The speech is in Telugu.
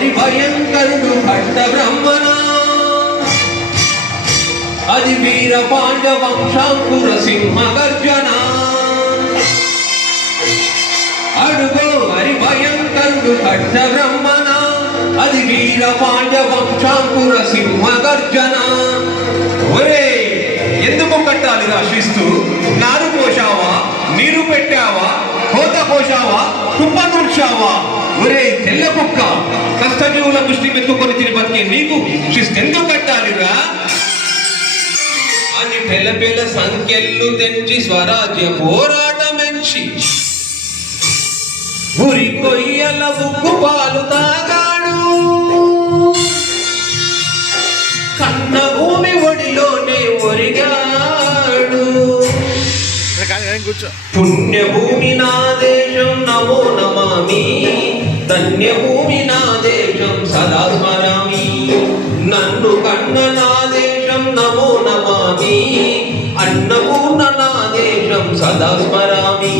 హరి భయంకరుడు భట్ట బ్రహ్మణ అది వీర పాండ్య వంశాంకుర సింహ గర్జన అడుగో హరి భయంకరుడు భట్ట బ్రహ్మణ అది వీర పాండ్య వంశాంకుర సింహ గర్జన. ఒరే ఎందుకు కట్టాలిరా శిస్తు? నారు పోశావా, నీరు పెట్టావా, కోత కోశావా, కుప్ప నూర్చావా? ఒరే తెల్ల కుక్క, కష్టజీవుల దృష్టి మెత్తుకొని తిని బతికే నీకు శిస్తెందుకు కట్టాలిరా అని పెళ్ళ పెళ్ళ సంఖ్యలు తెంచి స్వరాజ్య పోరాటమెంచి ఉరి కొయ్యల ఉక్కు పాలు తాగాడు. కన్న భూమి ఒడిలోనే ఒరిగాడు. పుణ్యభూమి నా దేశం నమో నమామి, ధన్యభూమి నా దేశం సదా స్మరామి. నన్ను కన్న నా దేశం నమో నమామి, అన్నపూర్ణ నా దేశం సదా స్మరామి.